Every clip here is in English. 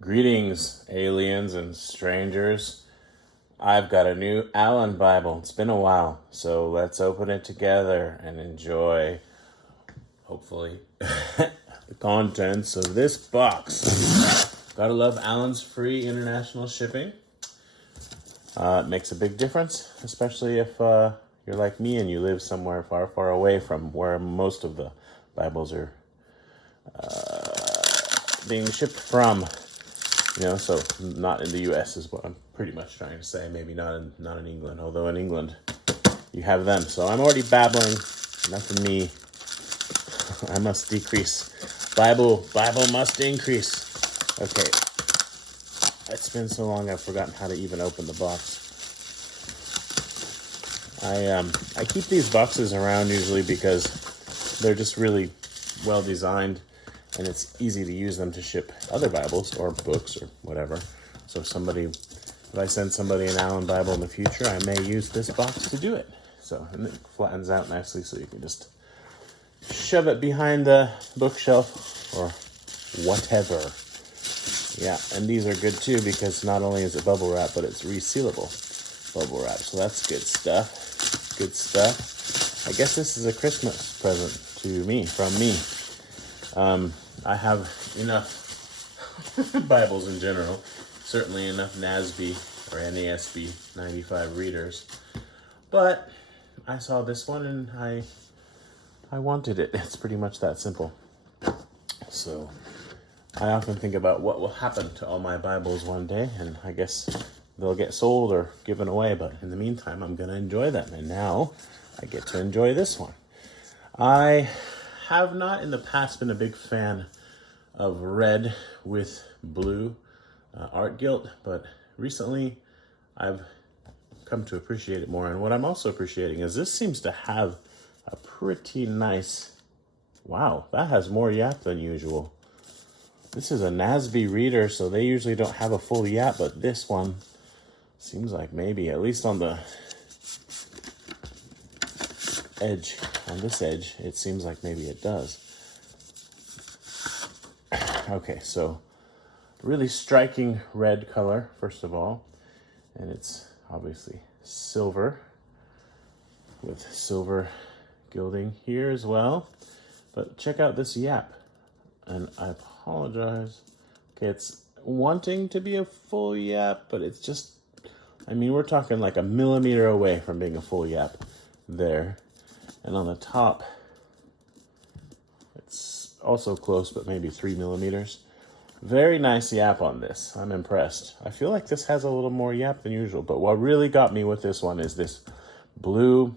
Greetings, aliens and strangers. I've got a new Allan Bible. It's been a while, so let's open it together and enjoy, hopefully, the contents of this box. Gotta love Allan's free international shipping. It makes a big difference, especially if you're like me and you live somewhere far, far away from where most of the Bibles are being shipped from. So not in the U.S. is what I'm pretty much trying to say. Maybe not in England, although in England you have them. So I'm already babbling. Enough of me. I must decrease. Bible must increase. Okay. It's been so long I've forgotten how to even open the box. I keep these boxes around usually because they're just really well designed. And it's easy to use them to ship other Bibles or books or whatever. So if I send somebody an Allan Bible in the future, I may use this box to do it. And it flattens out nicely so you can just shove it behind the bookshelf or whatever. Yeah, and these are good too because not only is it bubble wrap, but it's resealable bubble wrap. So that's good stuff. Good stuff. I guess this is a Christmas present to me, from me. I have enough Bibles in general, certainly enough NASB or NASB 95 readers, but I saw this one and I wanted it. It's pretty much that simple. So I often think about what will happen to all my Bibles one day, and I guess they'll get sold or given away, but in the meantime, I'm going to enjoy them, and now I get to enjoy this one. I have not in the past been a big fan of red with blue art gilt, but recently I've come to appreciate it more. And what I'm also appreciating is this seems to have a pretty nice, wow, that has more yap than usual. This is a NASB reader, so they usually don't have a full yap, but this one seems like maybe, at least on the edge, on this edge, it seems like maybe it does. Okay, so really striking red color, first of all, and it's obviously silver with silver gilding here as well. But check out this yap, and I apologize. Okay, it's wanting to be a full yap, but it's just, we're talking like a millimeter away from being a full yap there. And on the top, it's also close, but maybe 3 millimeters. Very nice yap on this. I'm impressed. I feel like this has a little more yap than usual, but what really got me with this one is this blue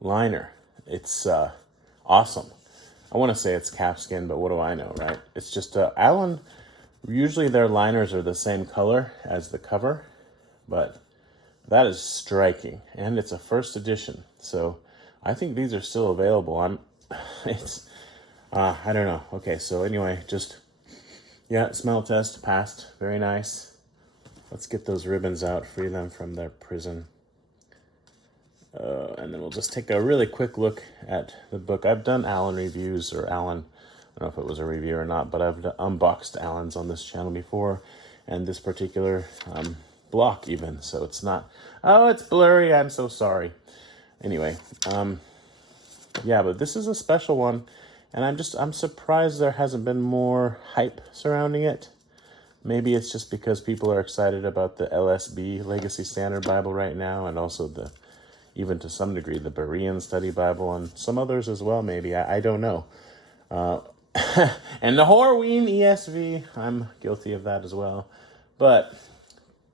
liner. It's awesome. I want to say it's calfskin, but what do I know, right? It's just Allan, usually their liners are the same color as the cover, but that is striking, and it's a first edition, so I think these are still available. I don't know. Okay, so anyway, smell test passed. Very nice. Let's get those ribbons out, free them from their prison. And then we'll just take a really quick look at the book. I've done Allan reviews, or Allan, I don't know if it was a review or not, but I've unboxed Allans on this channel before, and this particular block even, so it's not, it's blurry, I'm so sorry. Anyway, but this is a special one, and I'm surprised there hasn't been more hype surrounding it. Maybe it's just because people are excited about the LSB, Legacy Standard Bible right now, and also even to some degree, the Berean Study Bible, and some others as well, maybe, I don't know. And the Horween ESV, I'm guilty of that as well, but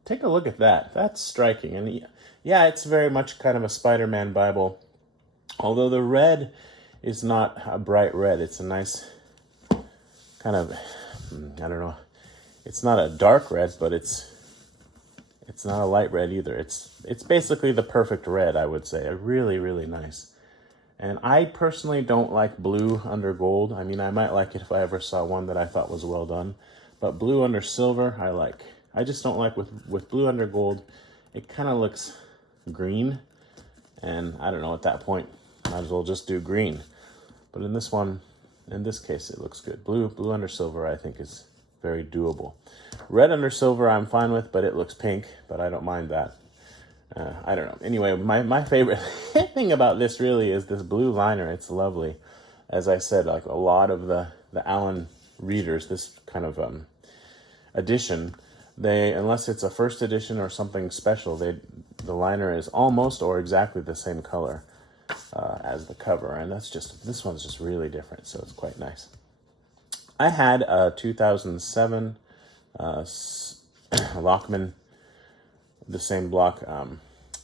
take a look at that. That's striking. And yeah, it's very much kind of a Spider-Man Bible. Although the red is not a bright red. It's a nice kind of, I don't know. It's not a dark red, but it's not a light red either. It's basically the perfect red, I would say. Really, really nice. And I personally don't like blue under gold. I might like it if I ever saw one that I thought was well done. But blue under silver, I like. I just don't like with blue under gold. It kind of looks green, and I don't know, at that point, might as well just do green. But in this one, in this case, it looks good. Blue under silver, I think, is very doable. Red under silver, I'm fine with, but it looks pink, but I don't mind that. I don't know. Anyway, my favorite thing about this really is this blue liner. It's lovely. As I said, like a lot of the Allan readers, this kind of edition, they, unless it's a first edition or something special, the liner is almost or exactly the same color as the cover, and this one's just really different, so it's quite nice. I had a 2007 Lockman, the same block,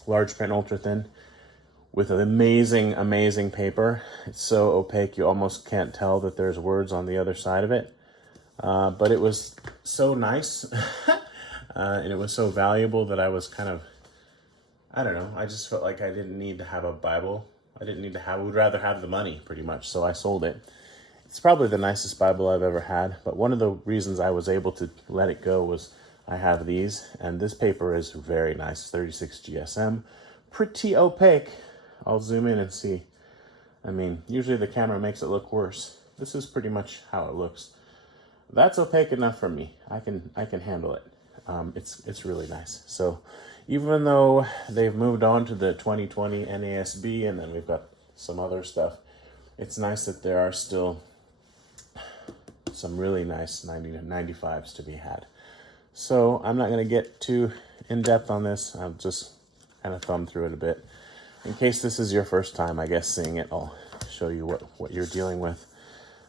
large print, ultra thin, with an amazing paper. It's so opaque you almost can't tell that there's words on the other side of it. But it was so nice and it was so valuable that I was kind of, I don't know, I just felt like I didn't need to have a Bible. I would rather have the money pretty much, so I sold it. It's probably the nicest Bible I've ever had, but one of the reasons I was able to let it go was I have these, and this paper is very nice, 36 GSM, pretty opaque. I'll zoom in and see. I mean, usually the camera makes it look worse. This is pretty much how it looks. That's opaque enough for me. I can handle it. It's really nice. So even though they've moved on to the 2020 NASB, and then we've got some other stuff, it's nice that there are still some really nice 95s to be had. So I'm not going to get too in-depth on this. I'll just kind of thumb through it a bit. In case this is your first time, I guess, seeing it, I'll show you what you're dealing with.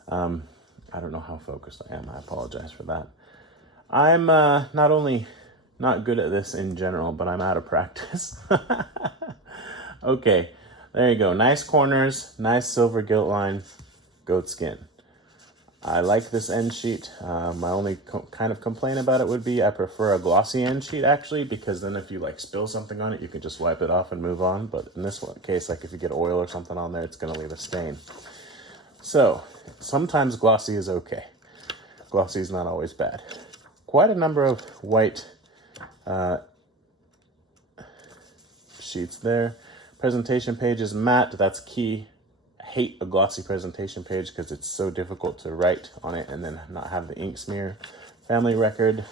I don't know how focused I am. I apologize for that. I'm not only not good at this in general, but I'm out of practice. Okay, there you go. Nice corners, nice silver gilt line, goat skin. I like this end sheet. My only kind of complaint about it would be I prefer a glossy end sheet, actually, because then if you like spill something on it, you can just wipe it off and move on. But in this case, like if you get oil or something on there, it's going to leave a stain. So sometimes glossy is okay. Glossy is not always bad. Quite a number of white sheets there. Presentation page is matte. That's key. I hate a glossy presentation page because it's so difficult to write on it and then not have the ink smear. Family record.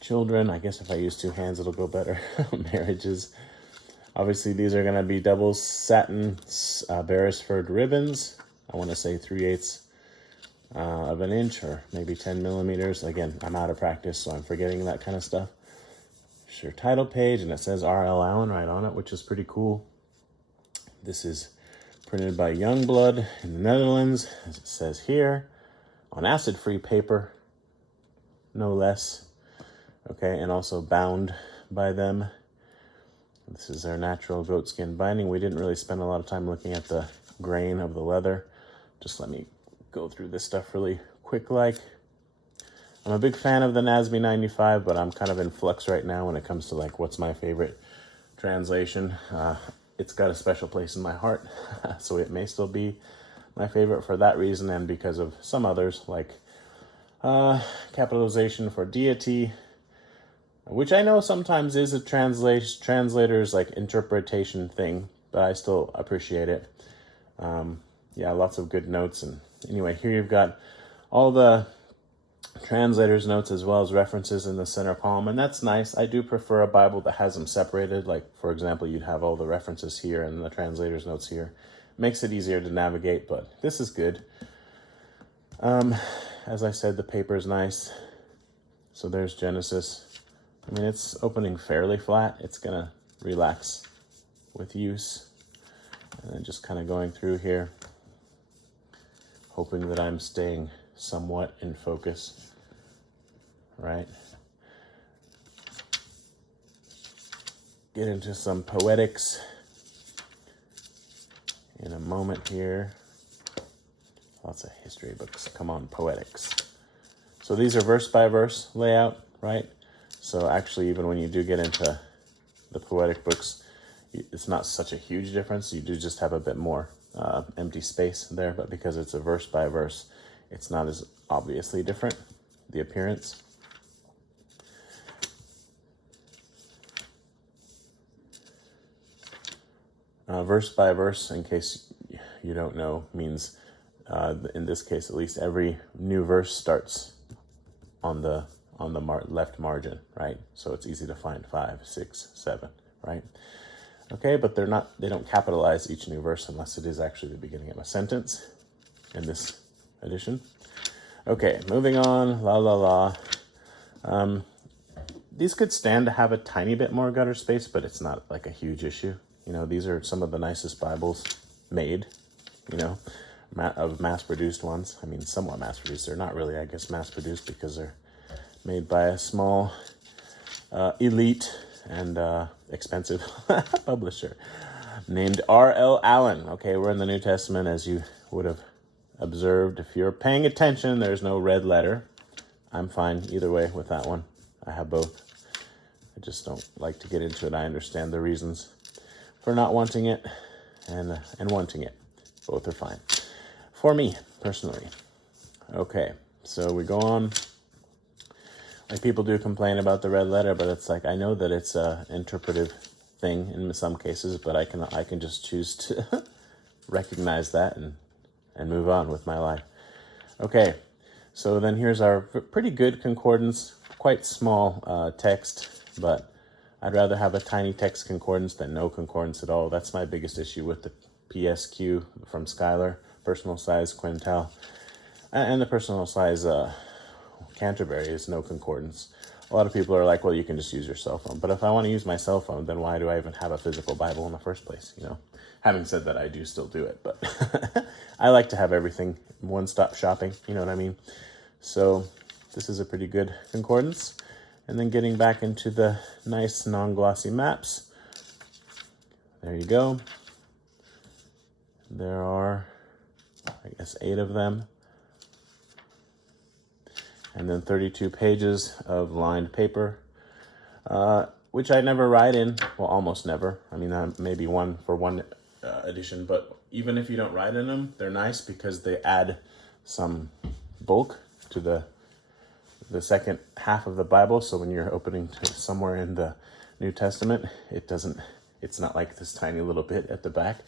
Children. I guess if I use two hands, it'll go better. Marriages. Obviously, these are going to be double satin Beresford ribbons. I want to say 3/8 of an inch or maybe 10 millimeters. Again, I'm out of practice, so I'm forgetting that kind of stuff. Sure, title page, and it says R.L. Allan right on it, which is pretty cool. This is printed by Youngblood in the Netherlands, as it says here, on acid-free paper, no less. Okay, and also bound by them. This is their natural goatskin binding. We didn't really spend a lot of time looking at the grain of the leather. Just let me go through this stuff really quick-like. I'm a big fan of the NASB 95, but I'm kind of in flux right now when it comes to like what's my favorite translation. It's got a special place in my heart, so it may still be my favorite for that reason and because of some others like capitalization for deity, which I know sometimes is a translator's like interpretation thing, but I still appreciate it. Yeah, lots of good notes. And anyway, here you've got all the translator's notes as well as references in the center column, and that's nice. I do prefer a Bible that has them separated. Like, for example, you'd have all the references here and the translator's notes here. Makes it easier to navigate, but this is good. As I said, the paper is nice. So there's Genesis. I mean, it's opening fairly flat. It's gonna relax with use. And then just kind of going through here, hoping that I'm staying somewhat in focus, right? Get into some poetics in a moment here. Lots of history books. Come on, poetics. So these are verse by verse layout, right? So actually, even when you do get into the poetic books, it's not such a huge difference. You do just have a bit more empty space there, but because it's a verse by verse, it's not as obviously different, the appearance. Verse by verse, in case you don't know, means In this case, at least, every new verse starts on the left margin, right? So it's easy to find 5, 6, 7, right? Okay, but they don't capitalize each new verse unless it is actually the beginning of a sentence in this edition. Okay, moving on, la la la. These could stand to have a tiny bit more gutter space, but it's not like a huge issue. These are some of the nicest Bibles made, of mass-produced ones. I mean, somewhat mass-produced. They're not really, I guess, mass-produced because they're made by a small, elite, and expensive publisher named R.L. Allan. Okay, we're in the New Testament, as you would have observed. If you're paying attention, there's no red letter. I'm fine either way with that one. I have both. I just don't like to get into it. I understand the reasons for not wanting it and wanting it. Both are fine for me personally. Okay, so we go on. Like, people do complain about the red letter, but it's like, I know that it's a interpretive thing in some cases, but I can just choose to recognize that and move on with my life. Okay, so then here's our pretty good concordance, quite small text, but I'd rather have a tiny text concordance than no concordance at all. That's my biggest issue with the PSQ from Schuyler, personal size Quintal, and the personal size Canterbury is no concordance. A lot of people are like, well, you can just use your cell phone. But if I want to use my cell phone, then why do I even have a physical Bible in the first place? Having said that, I do still do it, but I like to have everything one-stop shopping. You know what I mean? So this is a pretty good concordance. And then getting back into the nice non-glossy maps. There you go. There are, I guess, 8 of them. And then 32 pages of lined paper, which I never write in. Well, almost never. I mean, maybe one for one edition. But even if you don't write in them, they're nice because they add some bulk to the second half of the Bible. So when you're opening to somewhere in the New Testament, it's not like this tiny little bit at the back.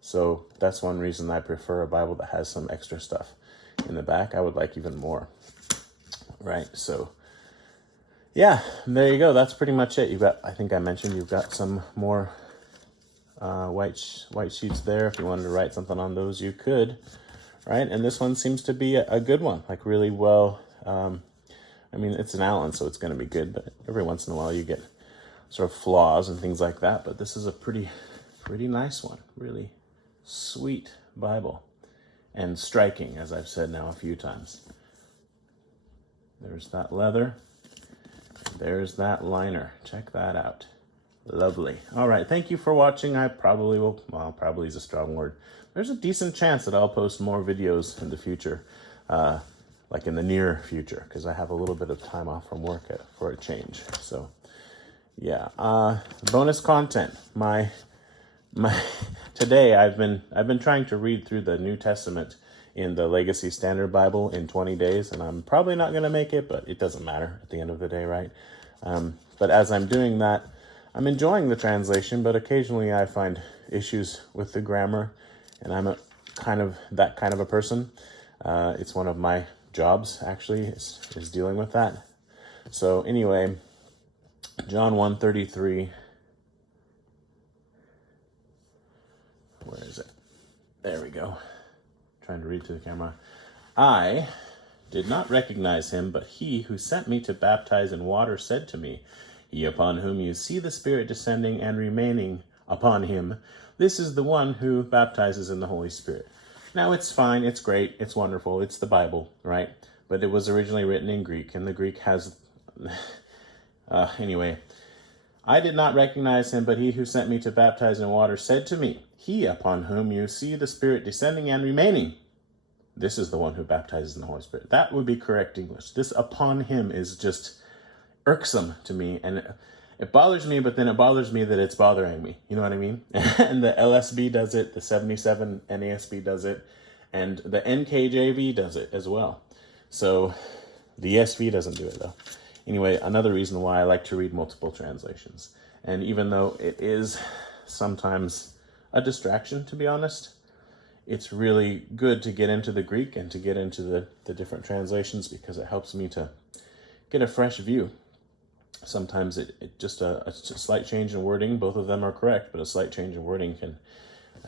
So that's one reason I prefer a Bible that has some extra stuff in the back. I would like even more. Right, so yeah, there you go. That's pretty much it. I think I mentioned you've got some more white sheets there. If you wanted to write something on those, you could, right? And this one seems to be a good one, like really well. I mean, it's an Allan, so it's going to be good, but every once in a while you get sort of flaws and things like that. But this is a pretty nice one, really sweet Bible, and striking, as I've said now a few times. There's that leather. There's that liner. Check that out. Lovely. All right. Thank you for watching. I probably will, well, probably is a strong word. There's a decent chance that I'll post more videos in the future, like in the near future, because I have a little bit of time off from work for a change. So, yeah. Bonus content. Today I've been trying to read through the New Testament in the Legacy Standard Bible in 20 days, and I'm probably not going to make it, but it doesn't matter at the end of the day, right? But as I'm doing that, I'm enjoying the translation, but occasionally I find issues with the grammar, and I'm that kind of a person. It's one of my jobs, actually, is dealing with that. So anyway, John 1:33. Where is it? There we go. Trying to read to the camera. I did not recognize him, but he who sent me to baptize in water said to me, he upon whom you see the Spirit descending and remaining upon him, this is the one who baptizes in the Holy Spirit. Now, it's fine, it's great, it's wonderful, it's the Bible, right? But it was originally written in Greek, and the Greek has... anyway, I did not recognize him, but he who sent me to baptize in water said to me, he upon whom you see the Spirit descending and remaining, this is the one who baptizes in the Holy Spirit. That would be correct English. This upon him is just irksome to me, and it bothers me, but then it bothers me that it's bothering me. You know what I mean? And the LSB does it, the 77 NASB does it, and the NKJV does it as well. So the ESV doesn't do it, though. Anyway, another reason why I like to read multiple translations. And even though it is sometimes a distraction, to be honest, it's really good to get into the Greek and to get into the different translations, because it helps me to get a fresh view. Sometimes it just a slight change in wording, both of them are correct, but a slight change in wording can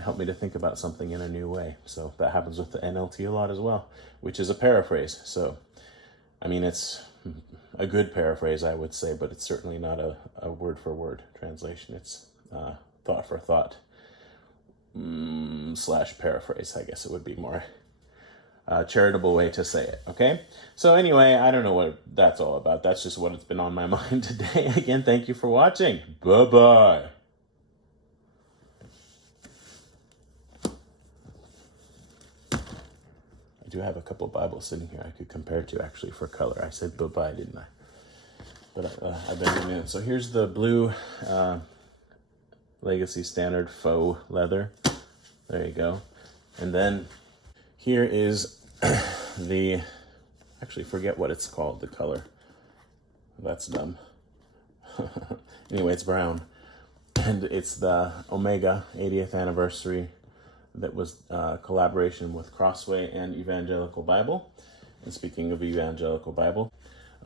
help me to think about something in a new way. So that happens with the NLT a lot as well, which is a paraphrase. So, I mean, it's a good paraphrase, I would say, but it's certainly not a word-for-word translation. It's thought-for-thought / paraphrase, I guess it would be more charitable way to say it, okay? So anyway, I don't know what that's all about. That's just what it's been on my mind today. Again, thank you for watching. Bye-bye. I do have a couple Bibles sitting here I could compare to, actually, for color. I said bye-bye, didn't I? But I've been doing it. So here's the blue Legacy Standard faux leather. There you go. And then here is the, actually forget what it's called, the color. That's dumb. Anyway, it's brown. And it's the Omega 80th anniversary that was a collaboration with Crossway and Evangelical Bible. And speaking of Evangelical Bible,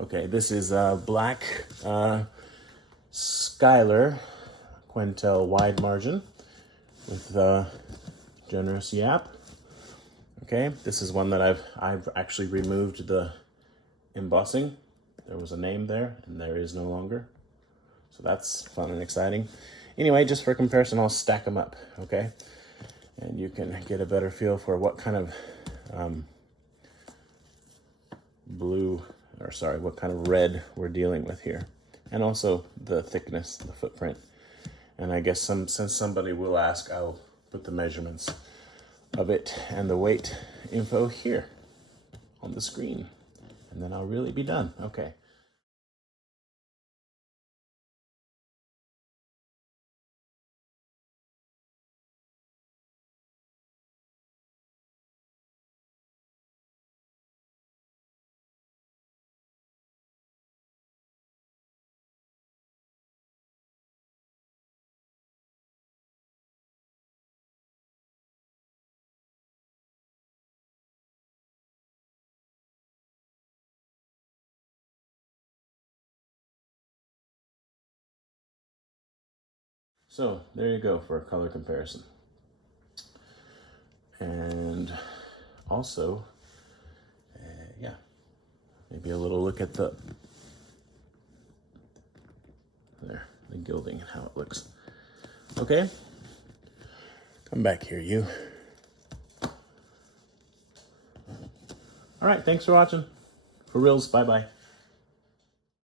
okay, this is a black Skylar Quentel wide margin with generous yap. Okay, this is one that I've actually removed the embossing. There was a name there, and there is no longer. So that's fun and exciting. Anyway, just for comparison, I'll stack them up, okay? And you can get a better feel for what kind of what kind of red we're dealing with here. And also the thickness, the footprint. And I guess since somebody will ask, I'll put the measurements of it and the weight info here on the screen. And then I'll really be done. Okay. So there you go for a color comparison. And also, yeah, maybe a little look at the gilding and how it looks. Okay, come back here, you. All right, thanks for watching. For reals, bye-bye.